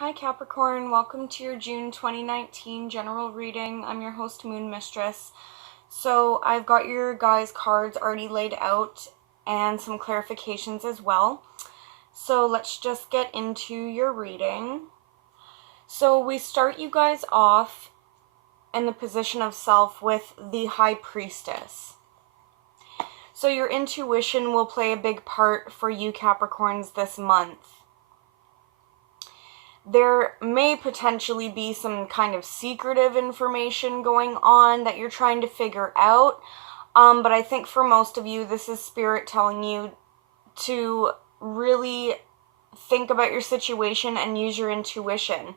Hi Capricorn, welcome to your June 2019 general reading. I'm your host, Moon Mistress. So I've got your guys' cards already laid out and some clarifications as well. So let's just get into your reading. So we start you guys off in the position of self with the High Priestess. So your intuition will play a big part for you Capricorns this month. There may potentially be some kind of secretive information going on that you're trying to figure out. But I think for most of you, this is Spirit telling you to really think about your situation and use your intuition,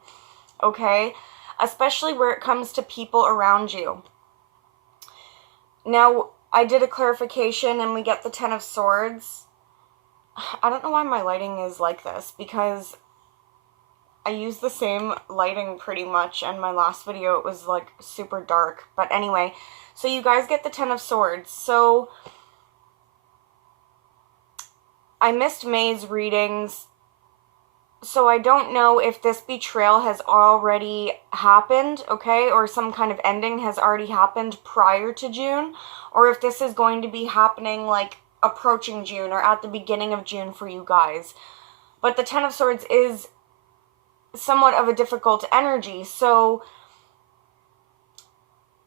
okay? Especially where it comes to people around you. Now, I did a clarification and we get the Ten of Swords. I don't know why my lighting is like this, because I use the same lighting pretty much, and my last video it was like super dark. But anyway, so you guys get the Ten of Swords. So I missed May's readings, so I don't know if this betrayal has already happened, okay, or some kind of ending has already happened prior to June, or if this is going to be happening like approaching June or at the beginning of June for you guys. But the Ten of Swords is somewhat of a difficult energy, so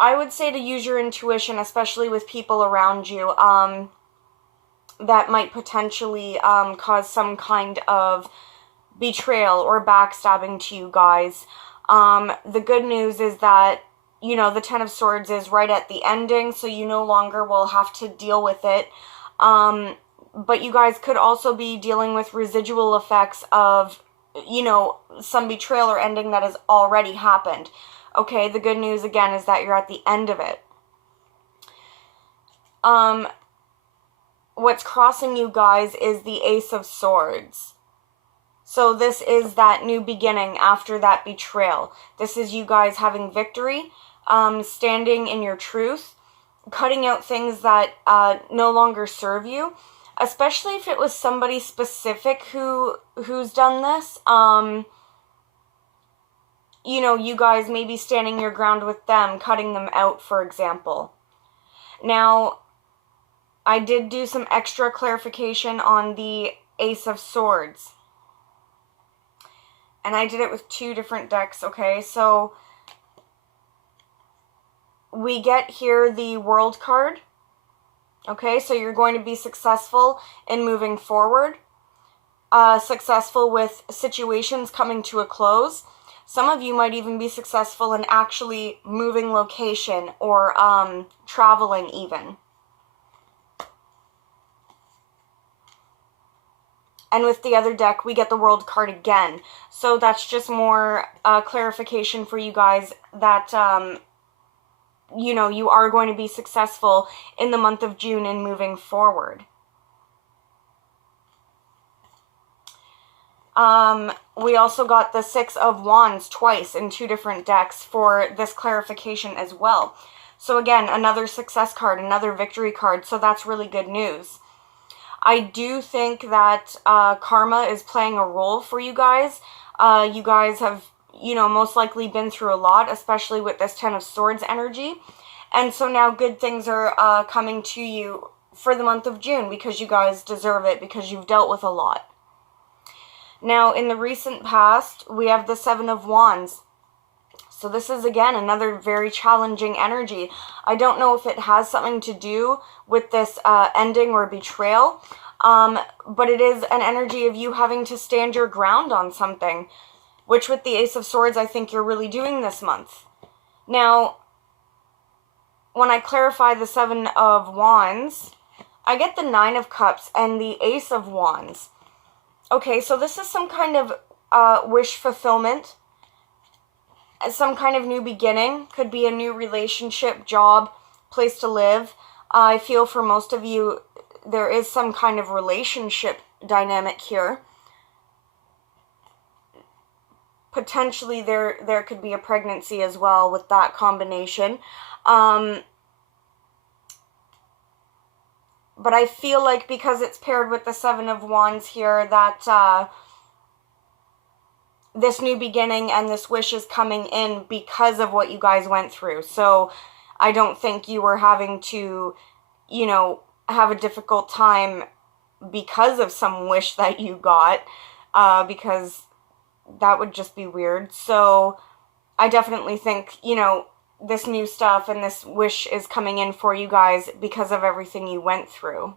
I would say to use your intuition, especially with people around you that might potentially cause some kind of betrayal or backstabbing to you guys. The good news is that, you know, the Ten of Swords is right at the ending, so you no longer will have to deal with it. But you guys could also be dealing with residual effects of, you know, some betrayal or ending that has already happened. Okay, the good news again is that you're at the end of it. What's crossing you guys is the Ace of Swords. So this is that new beginning after that betrayal. This is you guys having victory, standing in your truth, cutting out things that no longer serve you. Especially if it was somebody specific who's done this. You know, you guys may be standing your ground with them, cutting them out, for example. Now, I did do some extra clarification on the Ace of Swords. And I did it with 2 different decks, okay? So, we get here the World card. Okay, so you're going to be successful in moving forward, successful with situations coming to a close. Some of you might even be successful in actually moving location or traveling even. And with the other deck, we get the World card again. So that's just more clarification for you guys that you know, you are going to be successful in the month of June and moving forward. We also got the Six of Wands twice in 2 different decks for this clarification as well. So again, another success card, another victory card, so that's really good news. I do think that karma is playing a role for you guys. You guys have, you know, most likely been through a lot, especially with this Ten of Swords energy. And so now good things are coming to you for the month of June because you guys deserve it, because you've dealt with a lot. Now, in the recent past, we have the Seven of Wands. So this is, again, another very challenging energy. I don't know if it has something to do with this ending or betrayal, but it is an energy of you having to stand your ground on something, which with the Ace of Swords, I think you're really doing this month. Now, when I clarify the Seven of Wands, I get the Nine of Cups and the Ace of Wands. Okay, so this is some kind of wish fulfillment, some kind of new beginning. Could be a new relationship, job, place to live. I feel for most of you, there is some kind of relationship dynamic here. Potentially there could be a pregnancy as well with that combination. But I feel like because it's paired with the Seven of Wands here, that this new beginning and this wish is coming in because of what you guys went through. So I don't think you were having to, you know, have a difficult time because of some wish that you got, because that would just be weird. So I definitely think, you know, this new stuff and this wish is coming in for you guys because of everything you went through.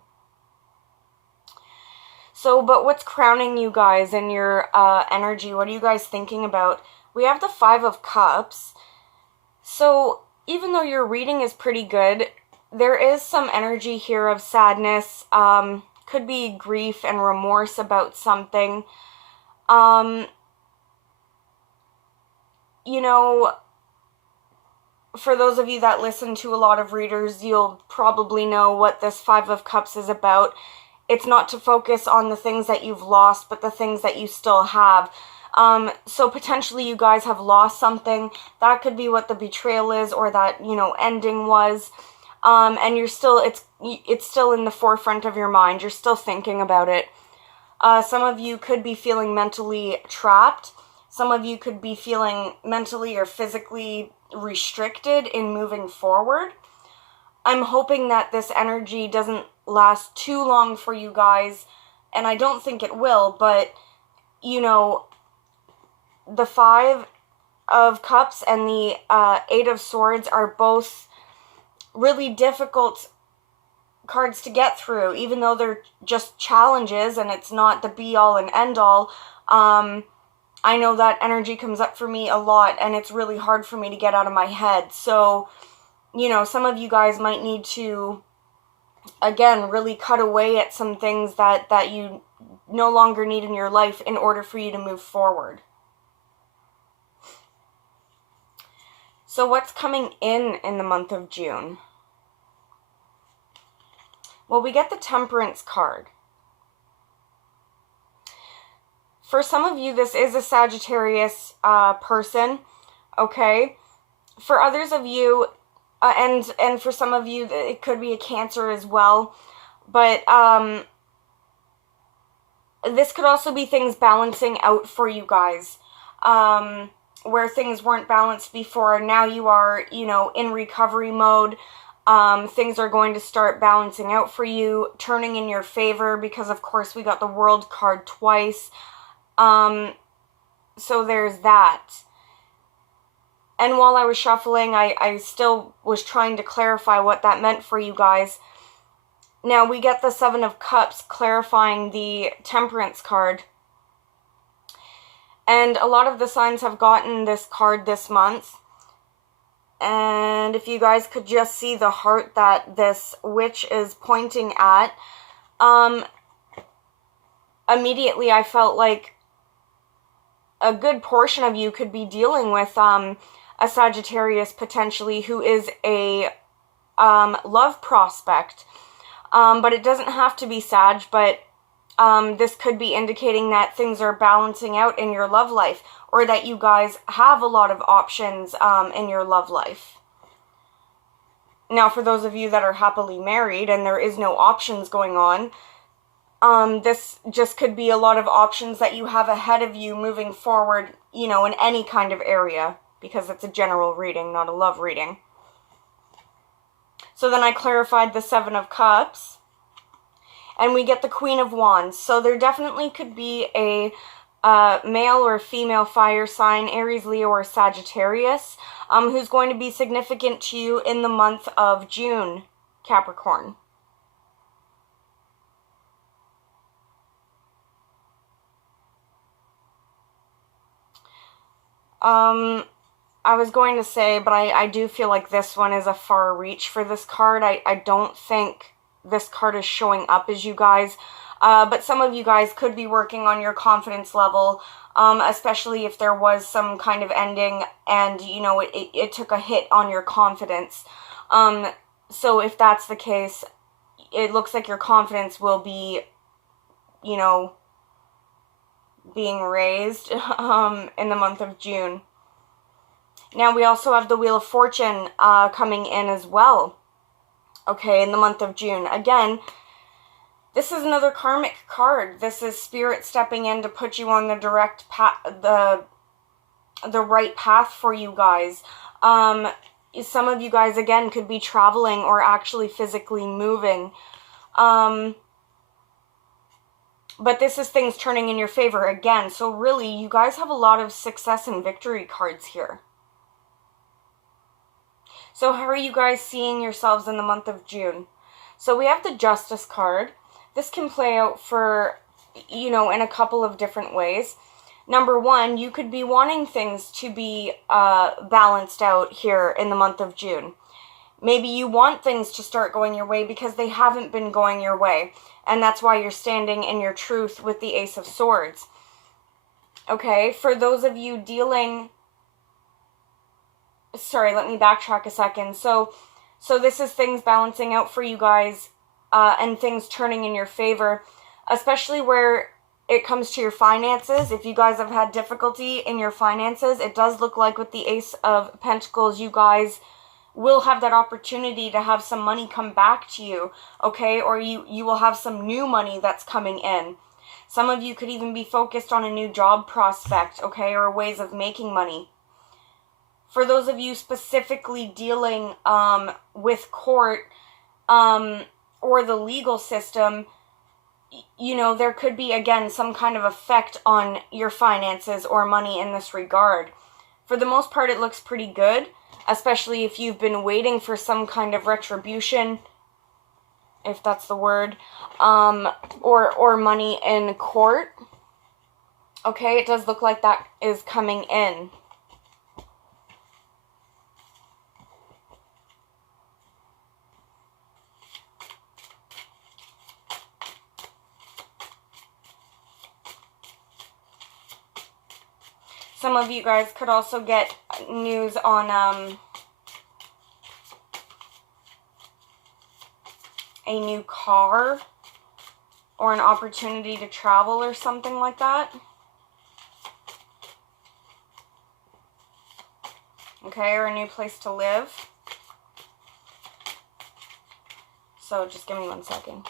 So, but what's crowning you guys in your energy? What are you guys thinking about? We have the Five of Cups. So, even though your reading is pretty good, there is some energy here of sadness. Could be grief and remorse about something. You know, for those of you that listen to a lot of readers, you'll probably know what this Five of Cups is about. It's not to focus on the things that you've lost, but the things that you still have. So potentially you guys have lost something. That could be what the betrayal is, or that, you know, ending was. And you're still, it's still in the forefront of your mind. You're still thinking about it. Some of you could be feeling mentally trapped. Some of you could be feeling mentally or physically restricted in moving forward. I'm hoping that this energy doesn't last too long for you guys, and I don't think it will, but, you know, the Five of Cups and the Eight of Swords are both really difficult cards to get through, even though they're just challenges and it's not the be-all and end-all. I know that energy comes up for me a lot, and it's really hard for me to get out of my head. So, you know, some of you guys might need to, again, really cut away at some things that you no longer need in your life in order for you to move forward. So what's coming in the month of June? Well, we get the Temperance card. For some of you, this is a Sagittarius person, okay? For others of you, and for some of you, it could be a Cancer as well. But this could also be things balancing out for you guys, where things weren't balanced before. Now you are, you know, in recovery mode. Things are going to start balancing out for you, turning in your favor, because of course we got the World card twice. So there's that. And while I was shuffling, I still was trying to clarify what that meant for you guys. Now we get the Seven of Cups clarifying the Temperance card. And a lot of the signs have gotten this card this month. And if you guys could just see the heart that this witch is pointing at, immediately I felt like a good portion of you could be dealing with a Sagittarius potentially who is a love prospect. But it doesn't have to be Sag, but this could be indicating that things are balancing out in your love life, or that you guys have a lot of options in your love life. Now, for those of you that are happily married and there is no options going on, this just could be a lot of options that you have ahead of you moving forward, you know, in any kind of area, because it's a general reading, not a love reading. So then I clarified the Seven of Cups, and we get the Queen of Wands. So there definitely could be a male or female fire sign, Aries, Leo, or Sagittarius, who's going to be significant to you in the month of June, Capricorn. I was going to say, but I do feel like this one is a far reach for this card. I don't think this card is showing up as you guys. But some of you guys could be working on your confidence level, especially if there was some kind of ending and, you know, it took a hit on your confidence. So if that's the case, it looks like your confidence will be, you know, being raised in the month of June. Now we also have the Wheel of Fortune coming in as well, okay, in the month of June. Again, This is another karmic card. This is spirit stepping in to put you on the direct path, the right path for you guys. Some of you guys, again, could be traveling or actually physically moving. But this is things turning in your favor again. So really, you guys have a lot of success and victory cards here. So how are you guys seeing yourselves in the month of June? So we have the Justice card. This can play out for, you know, in a couple of different ways. Number one, you could be wanting things to be balanced out here in the month of June. Maybe you want things to start going your way because they haven't been going your way. And that's why you're standing in your truth with the Ace of Swords. Okay, for those of you dealing... Sorry, let me backtrack a second. So this is things balancing out for you guys and things turning in your favor, especially where it comes to your finances. If you guys have had difficulty in your finances, it does look like with the Ace of Pentacles, you guys will have that opportunity to have some money come back to you, okay? Or you will have some new money that's coming in. Some of you could even be focused on a new job prospect, okay? Or ways of making money. For those of you specifically dealing with court or the legal system, you know, there could be, again, some kind of effect on your finances or money in this regard. For the most part, it looks pretty good, especially if you've been waiting for some kind of retribution, if that's the word, or money in court. Okay, it does look like that is coming in. Some of you guys could also get news on a new car or an opportunity to travel or something like that. Okay, or a new place to live. So just give me 1 second.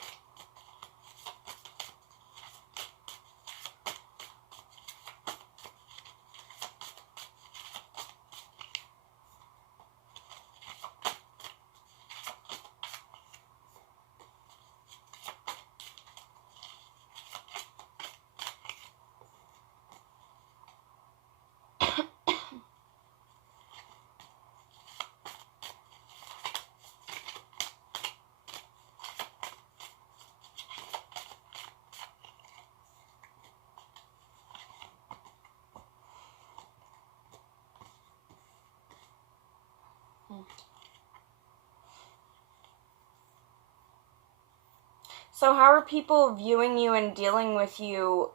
So how are people viewing you and dealing with you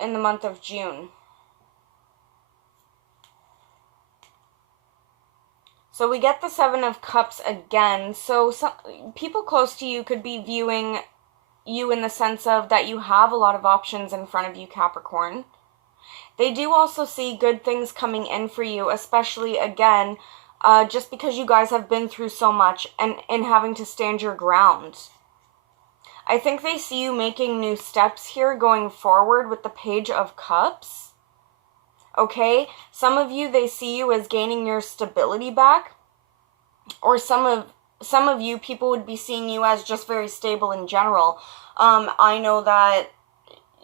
in the month of June? So we get the Seven of Cups again. So some people close to you could be viewing you in the sense of that you have a lot of options in front of you, Capricorn. They do also see good things coming in for you, especially, again, just because you guys have been through so much and having to stand your ground. I think they see you making new steps here going forward with the Page of Cups. Okay? Some of you, they see you as gaining your stability back. Or some of you, people would be seeing you as just very stable in general. I know that,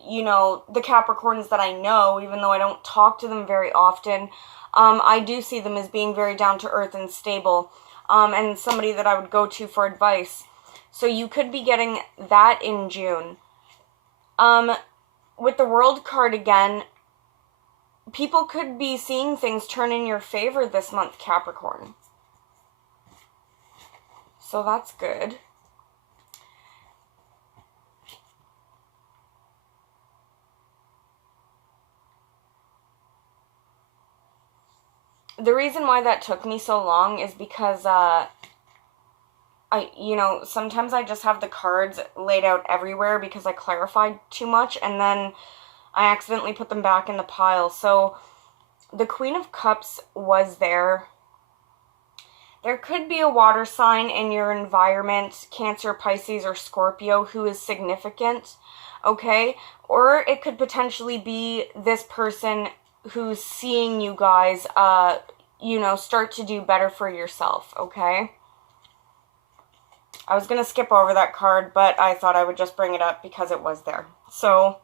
you know, the Capricorns that I know, even though I don't talk to them very often, I do see them as being very down to earth and stable. And somebody that I would go to for advice. So you could be getting that in June. With the World card again, people could be seeing things turn in your favor this month, Capricorn. So that's good. The reason why that took me so long is because, sometimes I just have the cards laid out everywhere because I clarified too much, and then I accidentally put them back in the pile. So the Queen of Cups was there. There could be a water sign in your environment, Cancer, Pisces, or Scorpio, who is significant, okay? Or it could potentially be this person who's seeing you guys, you know, start to do better for yourself, okay? I was going to skip over that card, but I thought I would just bring it up because it was there. So,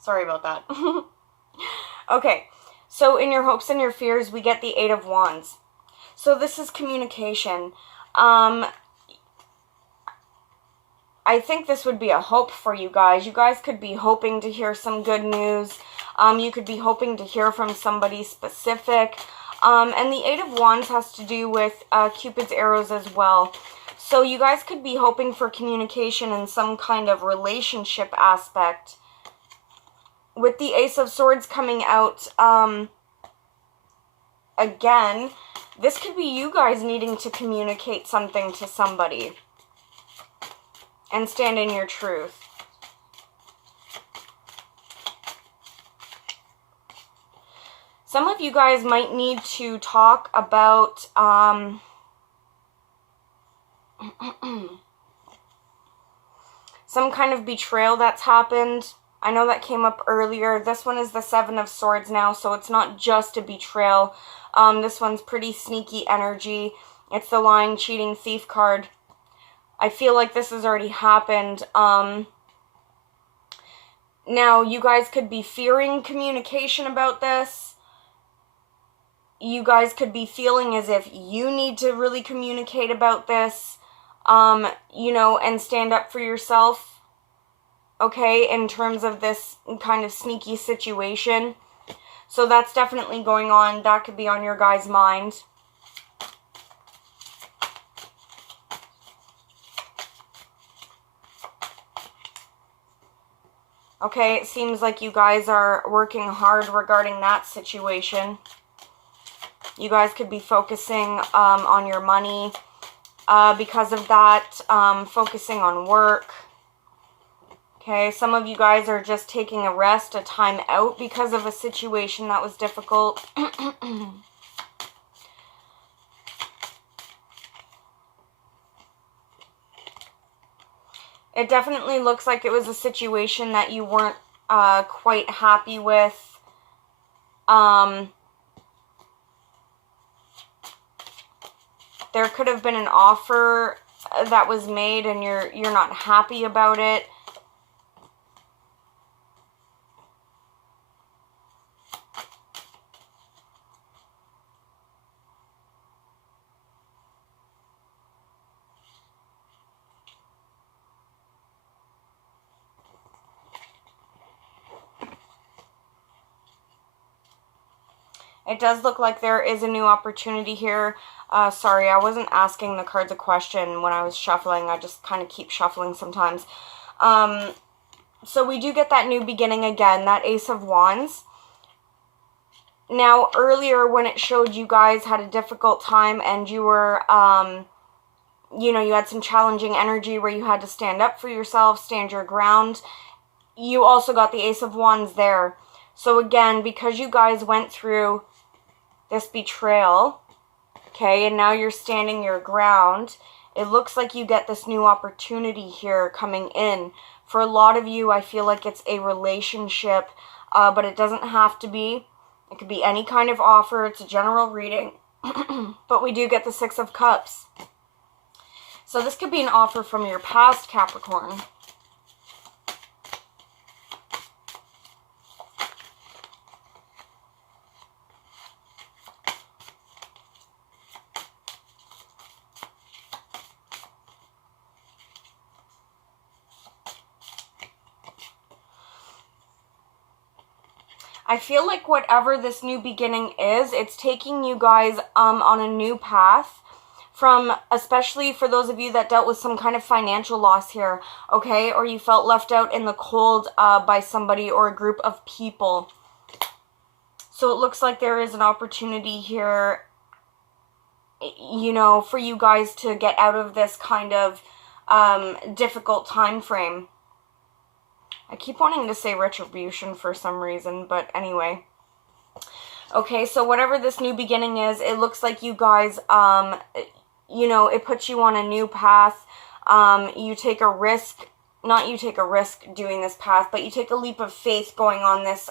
sorry about that. Okay, so in your hopes and your fears, we get the Eight of Wands. So this is communication. I think this would be a hope for you guys. You guys could be hoping to hear some good news. You could be hoping to hear from somebody specific. And the Eight of Wands has to do with Cupid's arrows as well. So you guys could be hoping for communication in some kind of relationship aspect. With the Ace of Swords coming out, again, this could be you guys needing to communicate something to somebody and stand in your truth. Some of you guys might need to talk about some kind of betrayal that's happened. I know that came up earlier. This one is the Seven of Swords now, so it's not just a betrayal. This one's pretty sneaky energy. It's the lying, cheating, thief card. I feel like this has already happened. Now, you guys could be fearing communication about this. You guys could be feeling as if you need to really communicate about this. You know, and stand up for yourself, okay, in terms of this kind of sneaky situation. So that's definitely going on. That could be on your guys' mind. Okay, it seems like you guys are working hard regarding that situation. You guys could be focusing on your money. Because of that, focusing on work. Okay, some of you guys are just taking a rest, a time out because of a situation that was difficult. It definitely looks like it was a situation that you weren't quite happy with. There could have been an offer that was made and you're not happy about it. It does look like there is a new opportunity here. Sorry, I wasn't asking the cards a question when I was shuffling. I just kind of keep shuffling sometimes. So we do get that new beginning again, that Ace of Wands. Now, earlier when it showed you guys had a difficult time and you were, you know, you had some challenging energy where you had to stand up for yourself, stand your ground. You also got the Ace of Wands there. So again, because you guys went through this betrayal, okay, and now you're standing your ground, it looks like you get this new opportunity here coming in. For a lot of you, I feel like it's a relationship, but it doesn't have to be. It could be any kind of offer. It's a general reading. But we do get the Six of Cups. So this could be an offer from your past, Capricorn. I feel like whatever this new beginning is, it's taking you guys on a new path. From, especially for those of you that dealt with some kind of financial loss here, okay? Or you felt left out in the cold by somebody or a group of people. So it looks like there is an opportunity here, you know, for you guys to get out of this kind of difficult time frame. I keep wanting to say retribution for some reason, but anyway. Okay, so whatever this new beginning is, it looks like you guys, you know, it puts you on a new path. You take a risk, not you take a risk doing this path, but you take a leap of faith going on this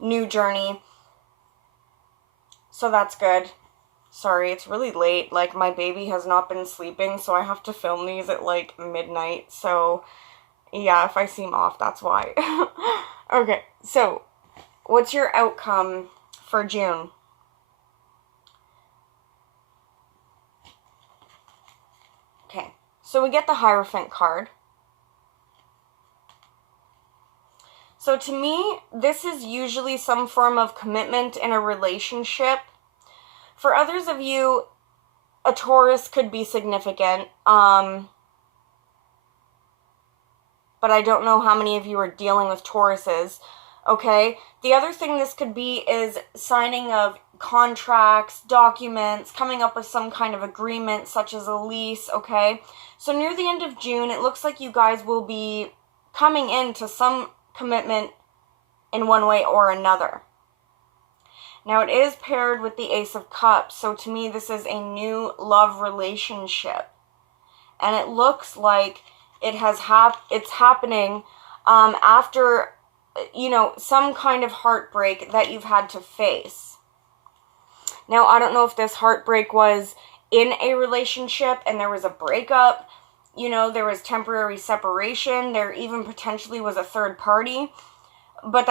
new journey. So that's good. Sorry, it's really late. Like, my baby has not been sleeping, so I have to film these at, like, midnight. So, yeah, if I seem off, that's why. Okay, so, what's your outcome for June? Okay, so we get the Hierophant card. So to me, this is usually some form of commitment in a relationship. For others of you, a Taurus could be significant. But I don't know how many of you are dealing with Tauruses. Okay? The other thing this could be is signing of contracts, documents, coming up with some kind of agreement, such as a lease, okay? So near the end of June, it looks like you guys will be coming into some commitment in one way or another. Now, it is paired with the Ace of Cups, so to me, this is a new love relationship. And it looks like it's happening after, you know, some kind of heartbreak that you've had to face. Now, I don't know if this heartbreak was in a relationship and there was a breakup, you know, there was temporary separation, there even potentially was a third party, but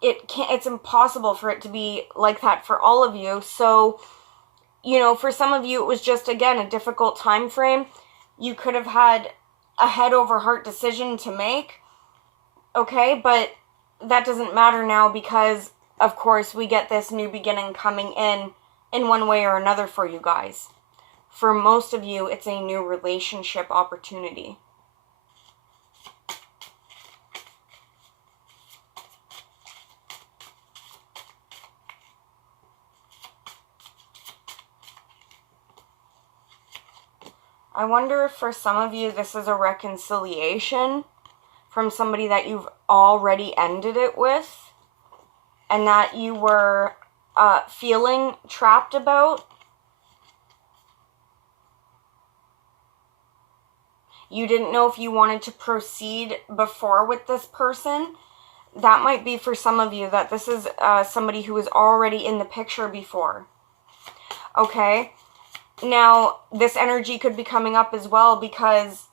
it's impossible for it to be like that for all of you. So, you know, for some of you, it was just, again, a difficult time frame. You could have had a head over heart decision to make, okay, but that doesn't matter now because, of course, we get this new beginning coming in one way or another for you guys. For most of you, it's a new relationship opportunity. I wonder if for some of you this is a reconciliation from somebody that you've already ended it with and that you were feeling trapped about. You didn't know if you wanted to proceed before with this person. That might be for some of you that this is somebody who was already in the picture before. Okay? Now, this energy could be coming up as well because,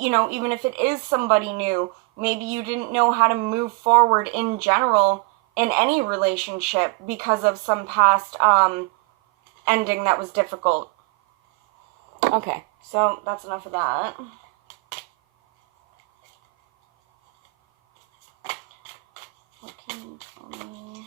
you know, even if it is somebody new, maybe you didn't know how to move forward in general in any relationship because of some past ending that was difficult. Okay, so that's enough of that. What can you tell me?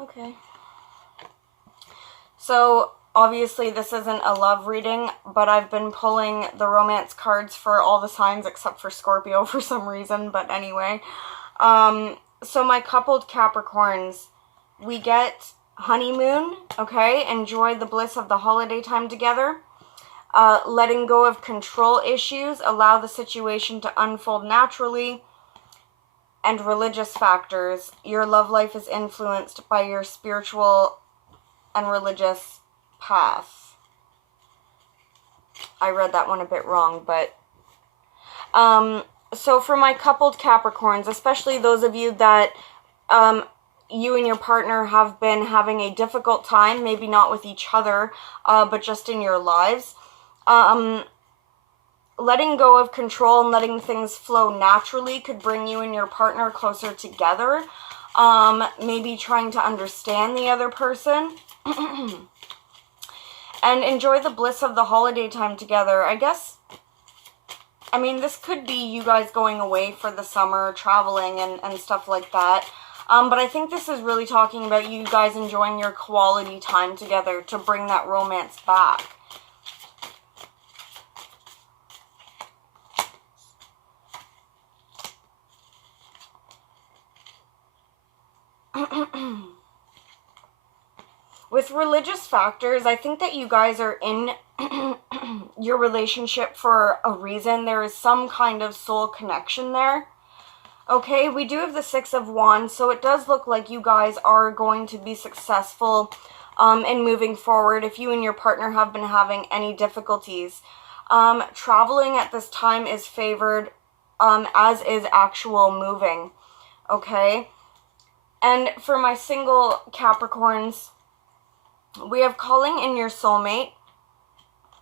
Okay. So, obviously this isn't a love reading, but I've been pulling the romance cards for all the signs except for Scorpio for some reason, but anyway. So my coupled Capricorns, we get honeymoon, okay? Enjoy the bliss of the holiday time together. Letting go of control issues, allow the situation to unfold naturally. And religious factors. Your love life is influenced by your spiritual and religious path. I read that one a bit wrong, but so for my coupled Capricorns, especially those of you that you and your partner have been having a difficult time, maybe not with each other, but just in your lives, letting go of control and letting things flow naturally could bring you and your partner closer together. Maybe trying to understand the other person. And enjoy the bliss of the holiday time together. I guess I mean, this could be you guys going away for the summer, traveling and stuff like that. But I think this is really talking about you guys enjoying your quality time together to bring that romance back. With religious factors, I think that you guys are in your relationship for a reason. There is some kind of soul connection there. Okay, we do have the Six of Wands, so it does look like you guys are going to be successful in moving forward if you and your partner have been having any difficulties. Traveling at this time is favored, as is actual moving. Okay, and for my single Capricorns, we have calling in your soulmate.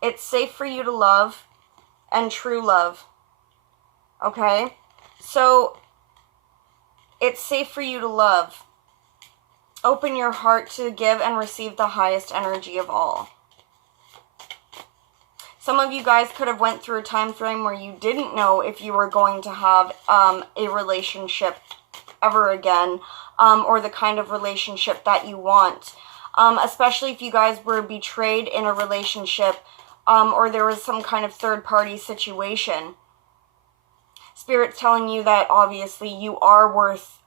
It's safe for you to love, and true love. Okay, so it's safe for you to love. Open your heart to give and receive the highest energy of all. Some of you guys could have went through a time frame where you didn't know if you were going to have a relationship ever again, or the kind of relationship that you want. Especially if you guys were betrayed in a relationship, or there was some kind of third-party situation. Spirit's telling you that obviously you are worth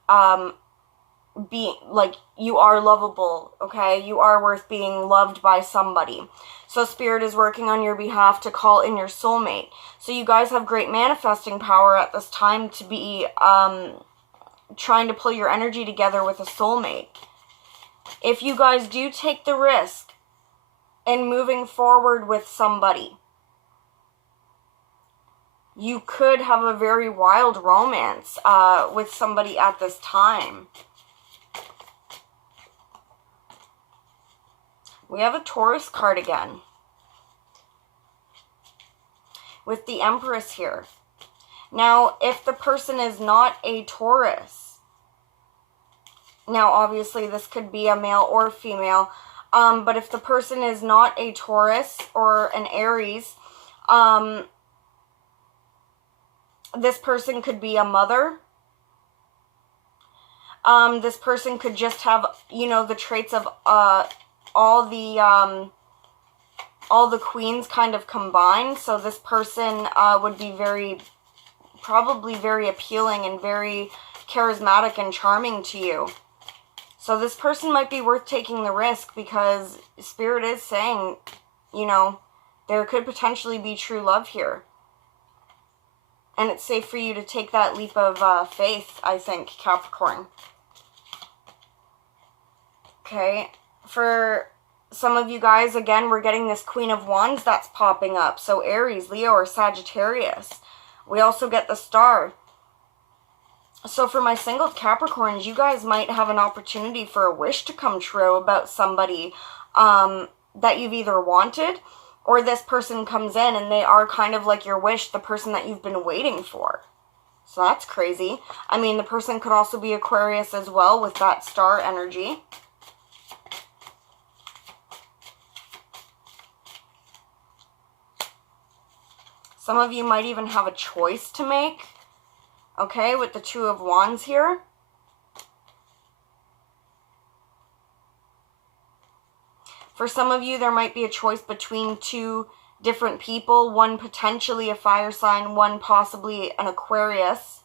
you are lovable, okay? You are worth being loved by somebody. So Spirit is working on your behalf to call in your soulmate. So you guys have great manifesting power at this time to be trying to pull your energy together with a soulmate. If you guys do take the risk in moving forward with somebody, you could have a very wild romance with somebody at this time. We have a Taurus card again, with the Empress here. Now, if the person is not a Taurus, now obviously this could be a male or female, but if the person is not a Taurus or an Aries, this person could be a mother. This person could just have, you know, the traits of all the queens kind of combined. So this person would be probably very appealing and very charismatic and charming to you. So this person might be worth taking the risk, because Spirit is saying, you know, there could potentially be true love here. And it's safe for you to take that leap of faith, I think, Capricorn. Okay, for some of you guys, again, we're getting this Queen of Wands that's popping up. So Aries, Leo, or Sagittarius. We also get the Star. So for my single Capricorns, you guys might have an opportunity for a wish to come true about somebody that you've either wanted, or this person comes in and they are kind of like your wish, the person that you've been waiting for. So that's crazy. I mean, the person could also be Aquarius as well with that Star energy. Some of you might even have a choice to make. Okay, with the Two of Wands here. For some of you, there might be a choice between two different people. One potentially a fire sign, one possibly an Aquarius.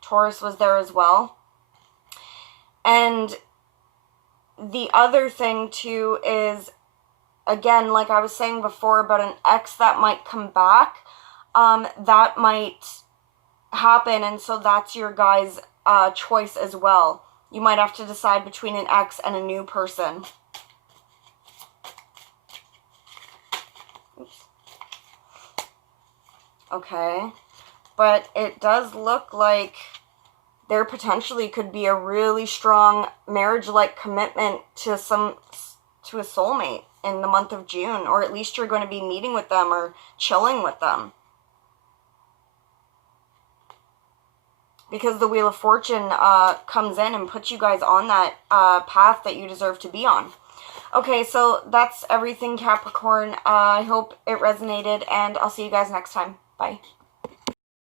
Taurus was there as well. And the other thing too is, again, like I was saying before about an ex that might come back, that might happen, and so that's your guys' choice as well. You might have to decide between an ex and a new person. Oops. Okay, but it does look like there potentially could be a really strong marriage-like commitment to a soulmate in the month of June, or at least you're going to be meeting with them or chilling with them. Because the Wheel of Fortune comes in and puts you guys on that path that you deserve to be on. Okay, so that's everything, Capricorn. I hope it resonated, and I'll see you guys next time. Bye.